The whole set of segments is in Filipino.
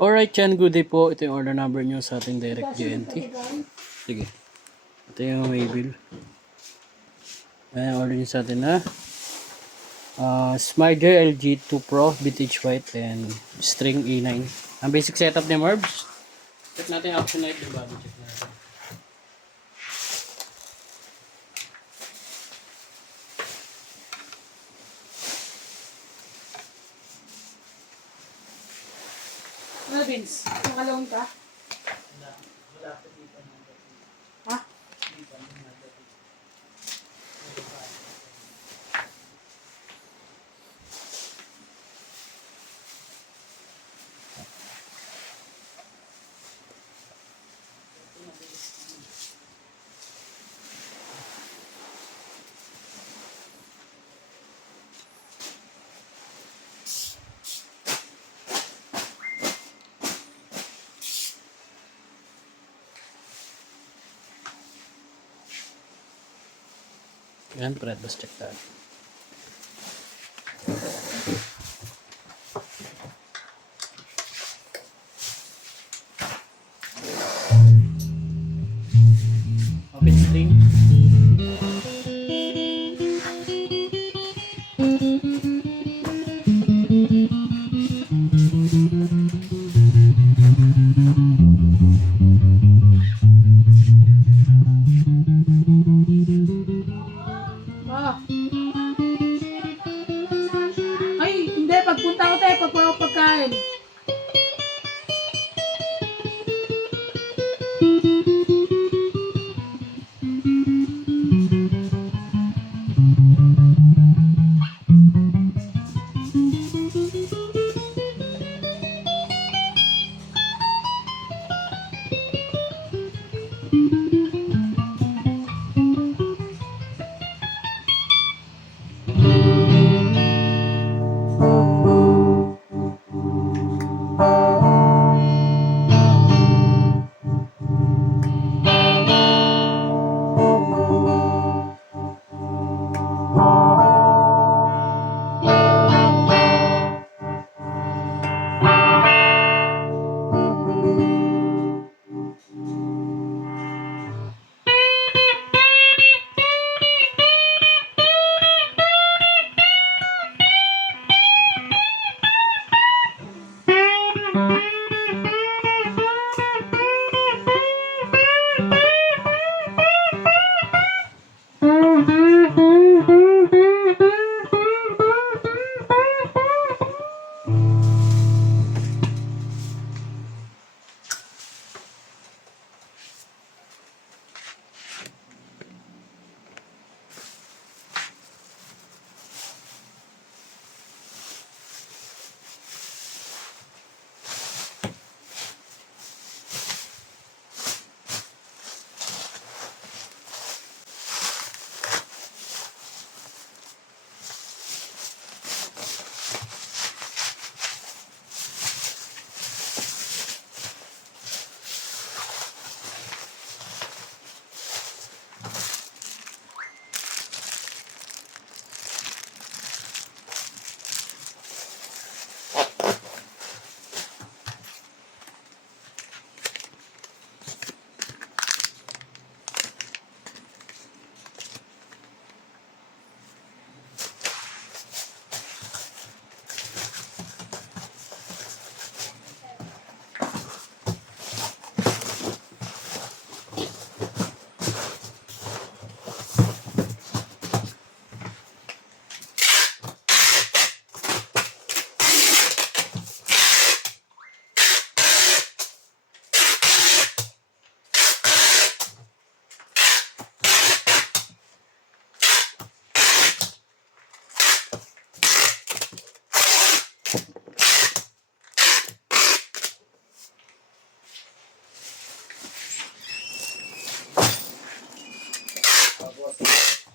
Alright, yan. Good day po. Ito yung order number nyo sa ating direct GNT. Sige. Ito yung Maybill. Ayan, order nyo sa atin na Smider LG2 Pro Vintage White and string E9. Ang basic setup ni Merbs. Check natin yung action light. Yung body check natin. Ano, Vince? Nakalawang ka? Wala pa dito. Ha? Yan, Fred. Let's check that. Open string. Ah. Ay, hindi. Pagpunta ko tayo, pagkain.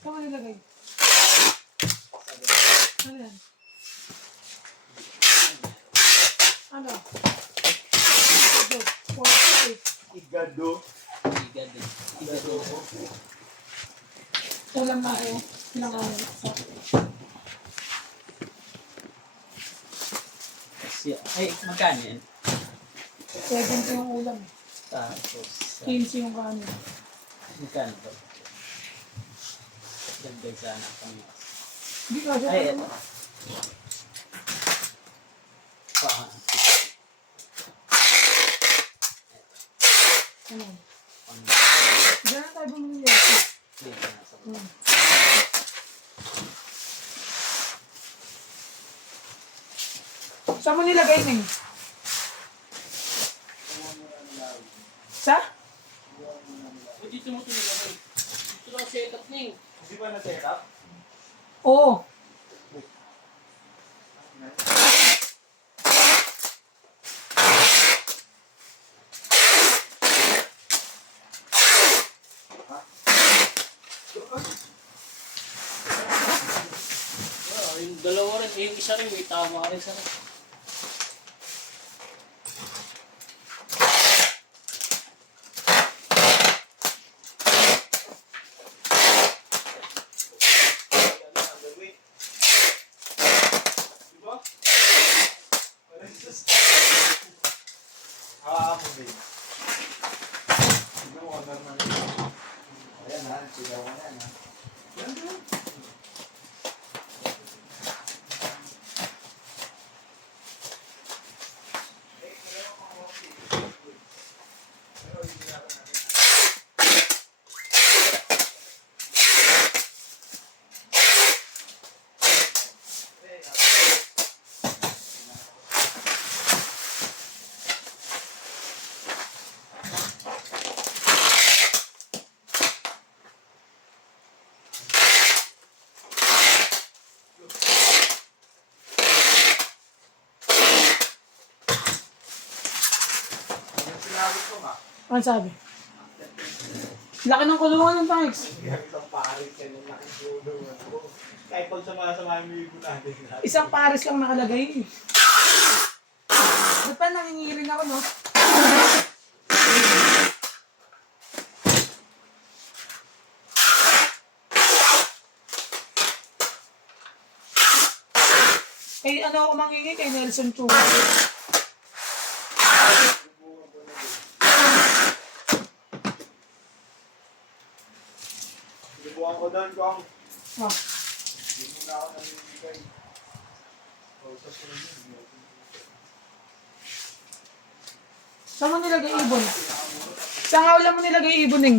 Saan ka nilagay? Ano yan? Ano? Igado. Ulam na ako. Pinakain. Ay, magkano yan? 70 yung ulam. Tapos, 15 yung kanin. magkano to? Dagdag sana kami. Hindi ka siya. Ay, ito. Pahan. Ano? Ano? Diyan na tayo bumili. Dito na sa Hmm. Saan mo nilagay na yun? Sa? Dito mo tinilagay. Dito lang setup niya. Di ba na-set up? Oo. Yung dalawa rin, yung isa rin, may tama rin sa rin. Di ba? Ah, mo din. Sino mo naman? Ayan ha, sigaw mo yan ha. Sinabi ko nga. Ano sabi? Laki ng kulungan ng tanks. Isang paris yan yung nakikulugan ko. Kahit pag sama-sama yung libo natin. Isang pares lang nakalagay. Ba't pa nangingirin ako, no? Kay ano ako mangingi? Kay Nelson Chua. Libuhan ko doon, Kong. Ah, Hindi mo na ako namimigay. Sa sulit. saan mo nilagay ibon? Saan nga wala mo nilagay iboning?